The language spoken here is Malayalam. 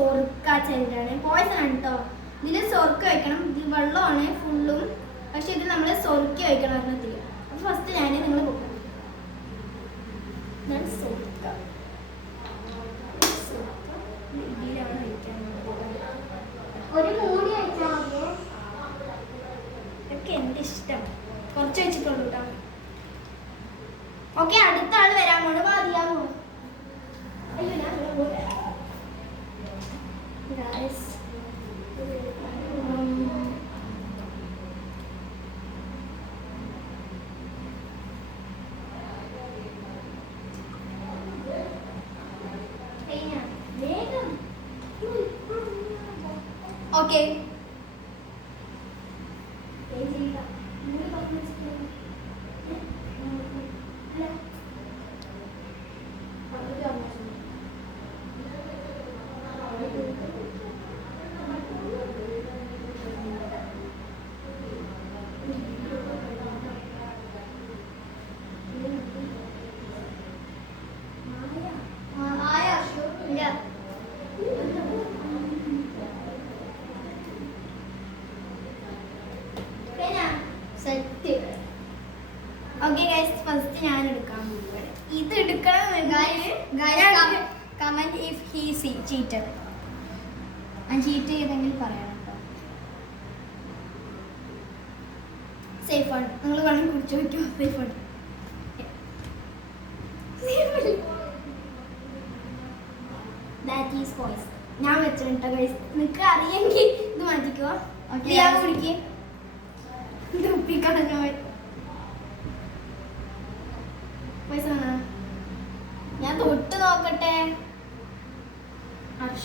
സൊർക്ക ചെല്ലാണ് പോയ്സൺ ആണ് കേട്ടോ. ഇതിൽ സൊർക്ക വയ്ക്കണം. ഇത് വെള്ളമാണ് ഫുള്ളും, പക്ഷെ ഇത് നമ്മൾ സൊർക്ക വയ്ക്കണം ഒരെണ്ണത്തിൽ. അപ്പോൾ ഫസ്റ്റ് ഞാൻ നിങ്ങൾ കൊടുക്കണം സൊർക്ക ഇതിലാണ് വയ്ക്കാൻ ഒരു മൂടി വെച്ചാൽ മതിയോ? ഇതൊക്കെ എൻ്റെ ഇഷ്ടം, കുറച്ച് വെച്ചിട്ടുള്ളൂ കേട്ടോ. ഓക്കെ, അടുത്ത ആൾ വരാൻ പോണ്. മതിയാമോ? അയ്യോ ഞാൻ okay set. Okay guys, first ഞാൻ എടുക്കാൻ പോകുന്നത് ഇത് എടുക്കണം. Comment if he cheated. ഞാൻ ചീറ്റ് ചെയ്തെങ്കിൽ പറയണം കേട്ടോ. സേഫാണ്, നിങ്ങൾ വേണമെങ്കിൽ കുടിച്ചു വയ്ക്കോ. സേഫാണ്. That is poison. ഞാൻ വെച്ചിട്ടോ ഗൈസ്, നിങ്ങൾക്ക് അറിയെങ്കിൽ ഇത് മാറ്റിക്കോ. ഓക്കെ, ഞാൻ കുടിക്കേ. ഞാൻ തൊട്ട് നോക്കട്ടെ. ഹർഷ